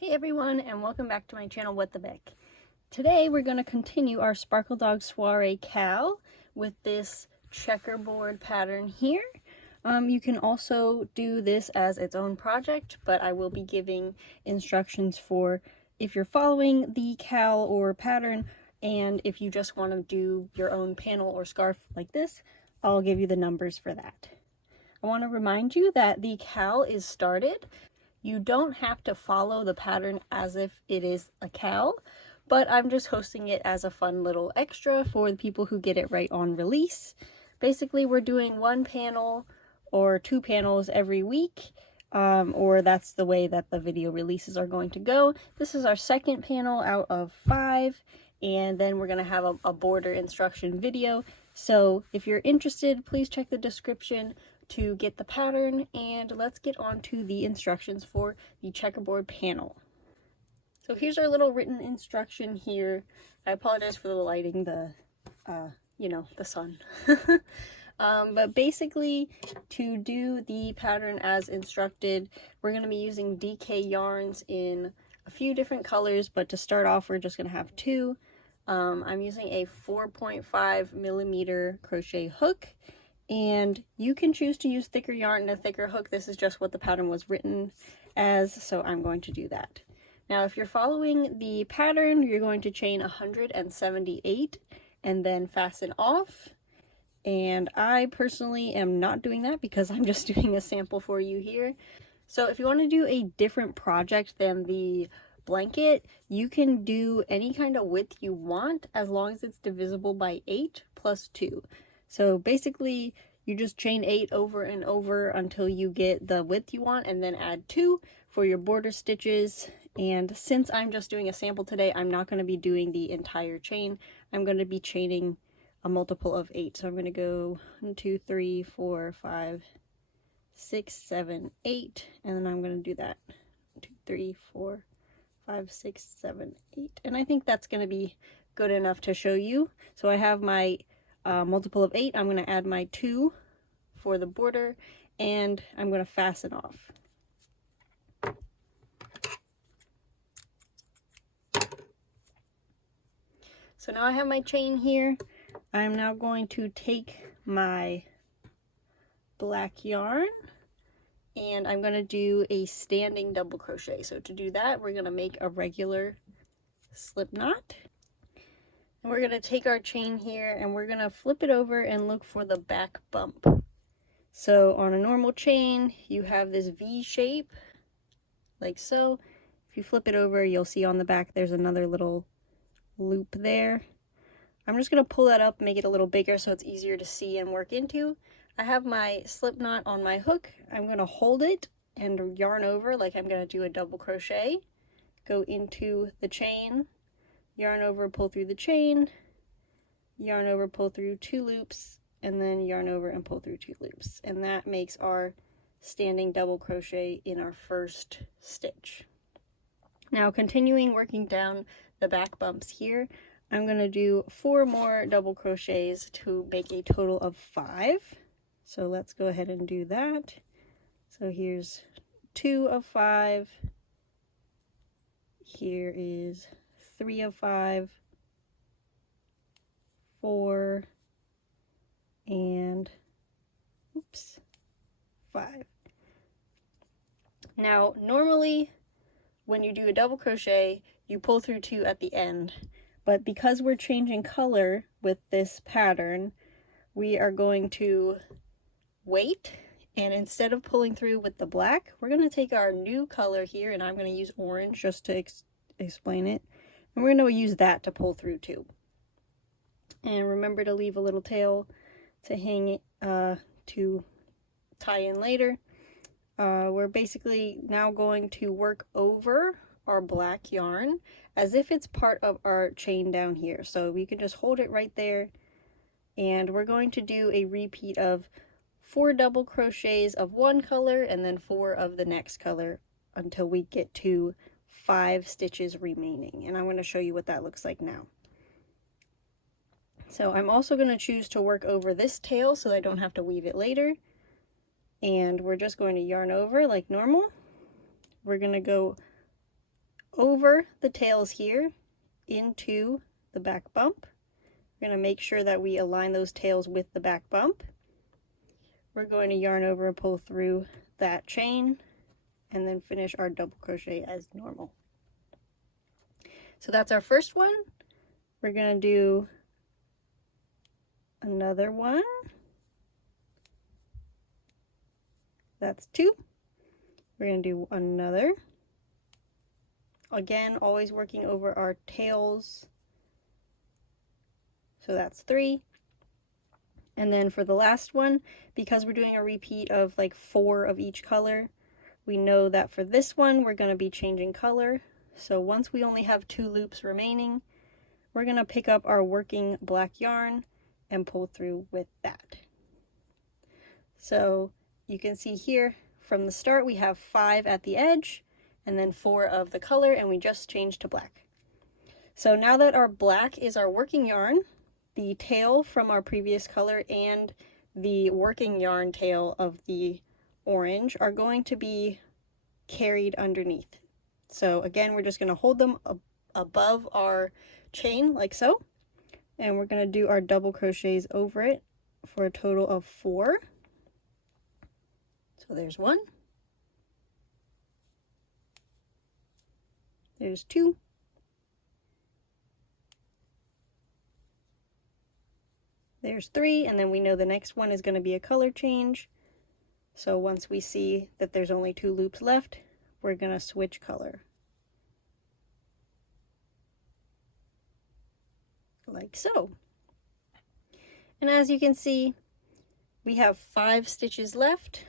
Hey everyone, and welcome back to my channel, What the Beck. Today we're going to continue our Sparkledog Soiree cowl with this checkerboard pattern here. You can also do this as its own project, but I will be giving instructions for if you're following the cowl or pattern, and if you just want to do your own panel or scarf like this, I'll give you the numbers for that. I want to remind you that the cowl is started. You don't have to follow the pattern as if it is a cowl, but I'm just hosting it as a fun little extra for the people who get it right on release. Basically, we're doing one panel or two panels every week, or that's the way that the video releases are going to go. This is our second panel out of 5, and then we're going to have a border instruction video. So if you're interested, please check the description to get the pattern, and let's get on to the instructions for the checkerboard panel. So here's our little written instruction here. I apologize for the lighting, the sun. But basically, to do the pattern as instructed, we're going to be using DK yarns in a few different colors, but to start off, we're just going to have 2. I'm using a 4.5 millimeter crochet hook, and you can choose to use thicker yarn and a thicker hook. This is just what the pattern was written as, so I'm going to do that. Now, if you're following the pattern, you're going to chain 178 and then fasten off. And I personally am not doing that because I'm just doing a sample for you here. So if you want to do a different project than the blanket, you can do any kind of width you want as long as it's divisible by 8 plus 2. So basically, you just chain 8 over and over until you get the width you want, and then add 2 for your border stitches. And since I'm just doing a sample today, I'm not going to be doing the entire chain. I'm going to be chaining a multiple of 8. So I'm going to go 1, 2, 3, 4, 5, 6, 7, 8, and then I'm going to do that 1, 2, 3, 4, 5, 6, 7, 8. And I think that's going to be good enough to show you. So I have my multiple of 8. I'm going to add my 2 for the border, and I'm going to fasten off. So now I have my chain here. I'm now going to take my black yarn, and I'm going to do a standing double crochet. So to do that, we're going to make a regular slip knot. And we're going to take our chain here and we're going to flip it over and look for the back bump. So on a normal chain, you have this V shape, like so. If you flip it over, you'll see on the back there's another little loop there. I'm just going to pull that up, make it a little bigger so it's easier to see and work into. I have my slip knot on my hook. I'm going to hold it and yarn over like I'm going to do a double crochet. Go into the chain, yarn over, pull through the chain, yarn over, pull through 2 loops, and then yarn over and pull through 2 loops. And that makes our standing double crochet in our first stitch. Now, continuing working down the back bumps here, I'm going to do 4 more double crochets to make a total of 5. So let's go ahead and do that. So here's 2 of 5. Here is 3 of 5, 4, and 5. Now, normally when you do a double crochet, you pull through 2 at the end, but because we're changing color with this pattern, we are going to wait, and instead of pulling through with the black, we're going to take our new color here, and I'm going to use orange just to explain it. And we're going to use that to pull through too. And remember to leave a little tail to hang to tie in later. We're basically now going to work over our black yarn as if it's part of our chain down here. So we can just hold it right there. And we're going to do a repeat of 4 double crochets of one color and then 4 of the next color until we get to 5 stitches remaining, and I'm going to show you what that looks like now. So I'm also going to choose to work over this tail so I don't have to weave it later, and we're just going to yarn over like normal. We're going to go over the tails here into the back bump. We're going to make sure that we align those tails with the back bump. We're going to yarn over and pull through that chain and then finish our double crochet as normal. So that's our first one. We're going to do another one. That's 2. We're going to do another. Again, always working over our tails. So that's 3. And then for the last one, because we're doing a repeat of like 4 of each color, we know that for this one, we're going to be changing color. So once we only have 2 loops remaining, we're going to pick up our working black yarn and pull through with that. So you can see here from the start, we have 5 at the edge and then 4 of the color, and we just changed to black. So now that our black is our working yarn, the tail from our previous color and the working yarn tail of the orange are going to be carried underneath. So again, we're just going to hold them above our chain like so, and we're going to do our double crochets over it for a total of 4. So there's 1, there's 2, there's 3, and then we know the next one is going to be a color change. So once we see that there's only 2 loops left, we're going to switch color. Like so. And as you can see, we have 5 stitches left.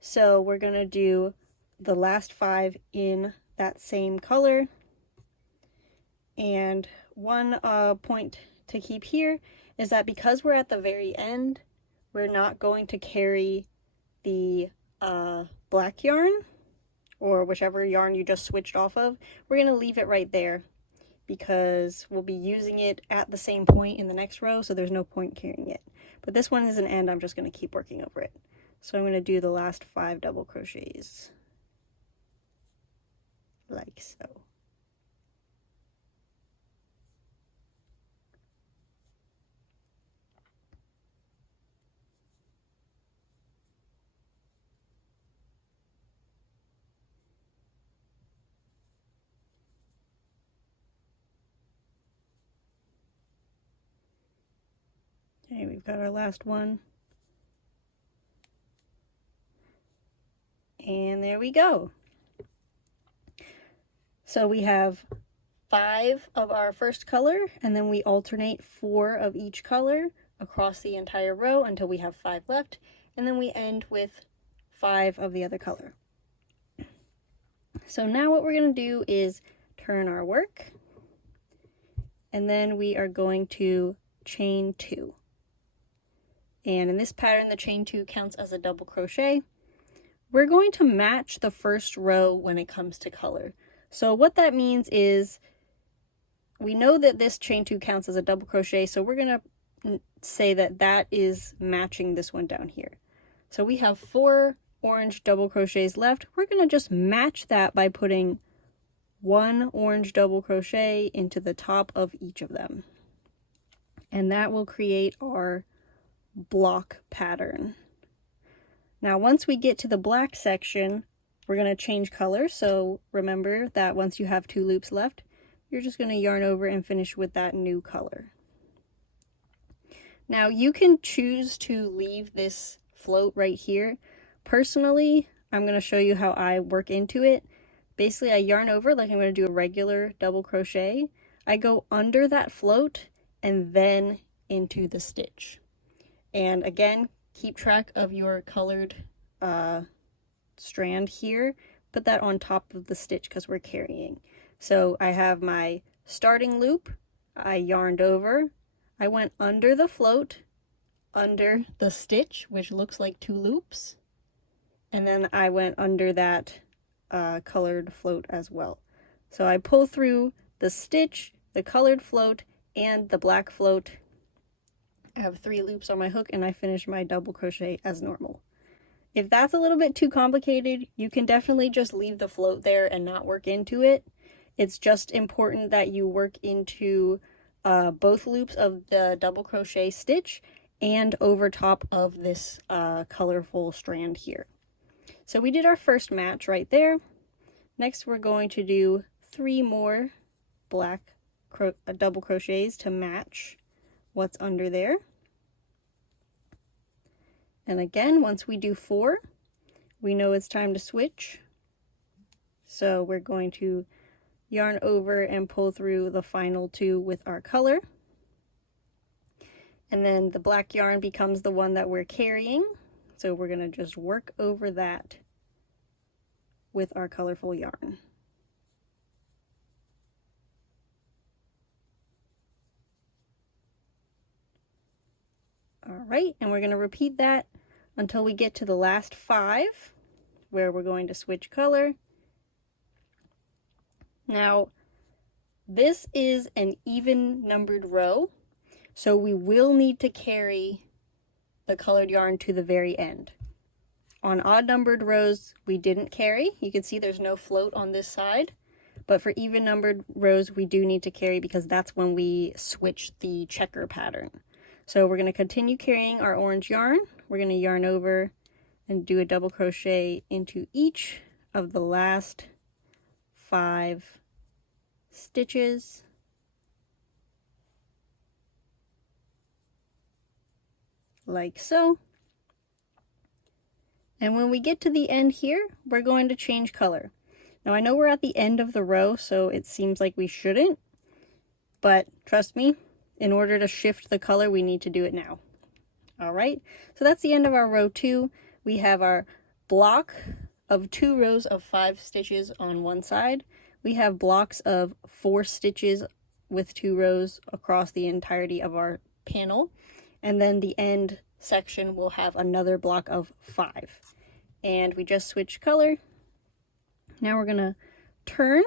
So we're going to do the last 5 in that same color. And one point to keep here is that because we're at the very end, we're not going to carry the black yarn or whichever yarn you just switched off of. We're going to leave it right there because we'll be using it at the same point in the next row, so there's no point carrying it. But this one is an end, I'm just going to keep working over it. So I'm going to do the last 5 double crochets like so. Okay, we've got our last one. And there we go. So we have 5 of our first color, and then we alternate 4 of each color across the entire row until we have 5 left, and then we end with 5 of the other color. So now what we're going to do is turn our work, and then we are going to chain 2. And in this pattern, the chain 2 counts as a double crochet. We're going to match the first row when it comes to color. So what that means is we know that this chain 2 counts as a double crochet, so we're going to say that that is matching this one down here. So we have 4 orange double crochets left. We're going to just match that by putting 1 orange double crochet into the top of each of them. And that will create our block pattern. Now once we get to the black section, we're going to change color. So remember that once you have 2 loops left, you're just going to yarn over and finish with that new color. Now you can choose to leave this float right here. Personally, I'm going to show you how I work into it. Basically, I yarn over like I'm going to do a regular double crochet. I go under that float and then into the stitch. And again, keep track of your colored strand here. Put that on top of the stitch because we're carrying. So I have my starting loop. I yarned over. I went under the float, under the stitch, which looks like 2 loops. And then I went under that colored float as well. So I pull through the stitch, the colored float, and the black float. I have 3 loops on my hook, and I finish my double crochet as normal. If that's a little bit too complicated, you can definitely just leave the float there and not work into it. It's just important that you work into both loops of the double crochet stitch and over top of this colorful strand here. So we did our first match right there. Next we're going to do 3 more black double crochets to match what's under there. And again, once we do 4, we know it's time to switch. So we're going to yarn over and pull through the final 2 with our color. And then the black yarn becomes the one that we're carrying. So we're going to just work over that with our colorful yarn. All right, and we're going to repeat that until we get to the last 5, where we're going to switch color. Now, this is an even numbered row, so we will need to carry the colored yarn to the very end. On odd numbered rows, we didn't carry. You can see there's no float on this side, but for even numbered rows, we do need to carry because that's when we switch the checker pattern. So we're going to continue carrying our orange yarn. We're going to yarn over and do a double crochet into each of the last 5 stitches. Like so. And when we get to the end here, we're going to change color. Now I know we're at the end of the row, so it seems like we shouldn't, but trust me, in order to shift the color, we need to do it now. All right, so that's the end of our row 2. We have our block of 2 rows of 5 stitches on one side. We have blocks of 4 stitches with 2 rows across the entirety of our panel. And then the end section will have another block of 5. And we just switched color. Now we're gonna turn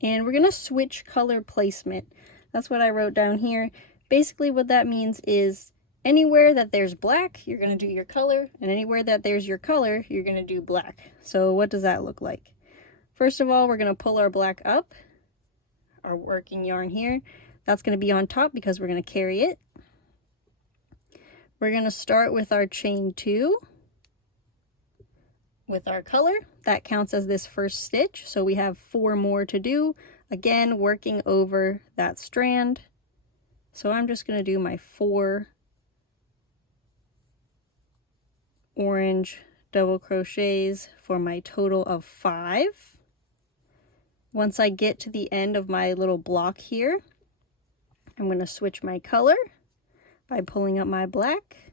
and we're gonna switch color placement. That's what I wrote down here. Basically what that means is anywhere that there's black, you're gonna do your color, and anywhere that there's your color, you're gonna do black. So what does that look like? First of all, we're gonna pull our black up, our working yarn here. That's gonna be on top because we're gonna carry it. We're gonna start with our chain 2 with our color. That counts as this first stitch, so we have 4 more to do. Again, working over that strand. So I'm just going to do my 4 orange double crochets for my total of 5. Once I get to the end of my little block here, I'm going to switch my color by pulling up my black.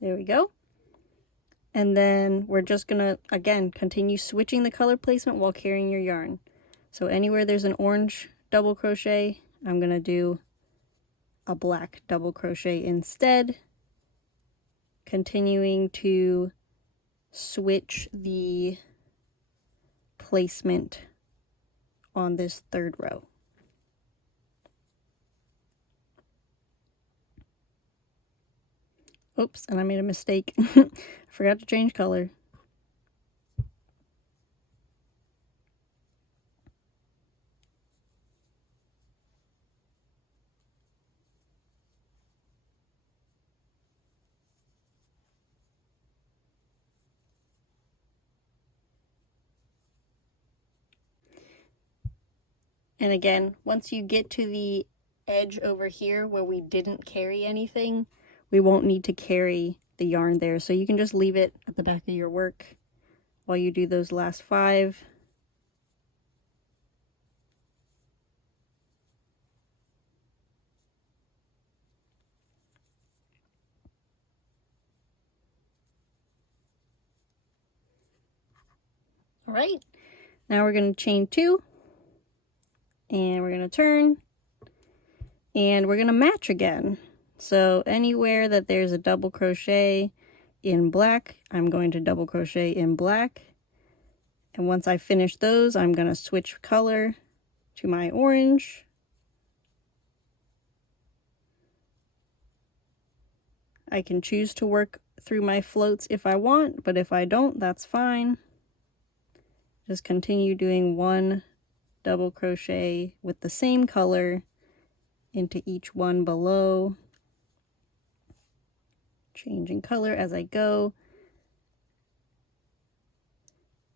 There we go. And then we're just gonna, again, continue switching the color placement while carrying your yarn. So anywhere there's an orange double crochet, I'm gonna do a black double crochet instead, continuing to switch the placement on this 3rd row. Oops, and I made a mistake. I forgot to change color. And again, once you get to the edge over here where we didn't carry anything, we won't need to carry the yarn there. So you can just leave it at the back of your work while you do those last 5. All right, now we're going to chain 2 and we're going to turn and we're going to match again. So anywhere that there's a double crochet in black, I'm going to double crochet in black. And once I finish those, I'm going to switch color to my orange. I can choose to work through my floats if I want, but if I don't, that's fine. Just continue doing 1 double crochet with the same color into each one below, changing color as I go.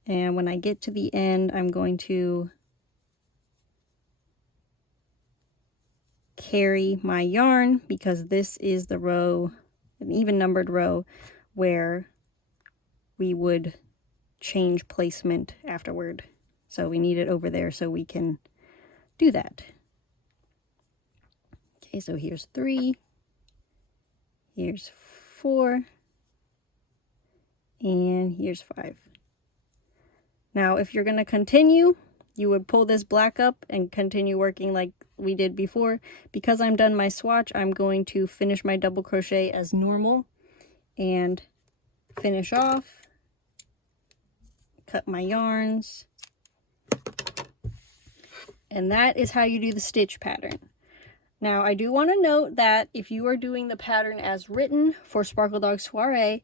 And when I get to the end, I'm going to carry my yarn, because this is the row, an even numbered row, where we would change placement afterward. So we need it over there so we can do that. Okay, so here's 3, here's 4, and here's 5. Now, if you're going to continue, you would pull this black up and continue working like we did before. Because I'm done my swatch, I'm going to finish my double crochet as normal and finish off, cut my yarns, and that is how you do the stitch pattern. Now, I do want to note that if you are doing the pattern as written for Sparkledog Soiree,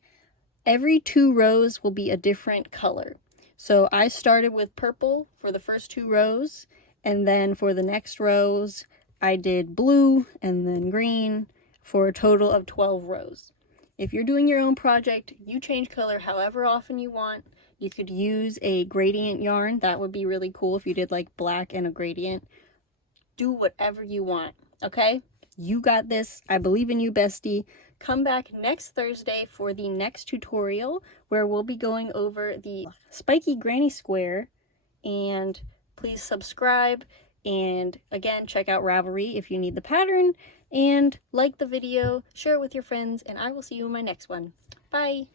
every 2 rows will be a different color. So I started with purple for the first 2 rows, and then for the next rows, I did blue and then green for a total of 12 rows. If you're doing your own project, you change color however often you want. You could use a gradient yarn. That would be really cool if you did like black and a gradient. Do whatever you want, okay? You got this. I believe in you, bestie. Come back next Thursday for the next tutorial where we'll be going over the spiky granny square. And please subscribe, and again, check out Ravelry if you need the pattern, and like the video, share it with your friends, and I will see you in my next one. Bye!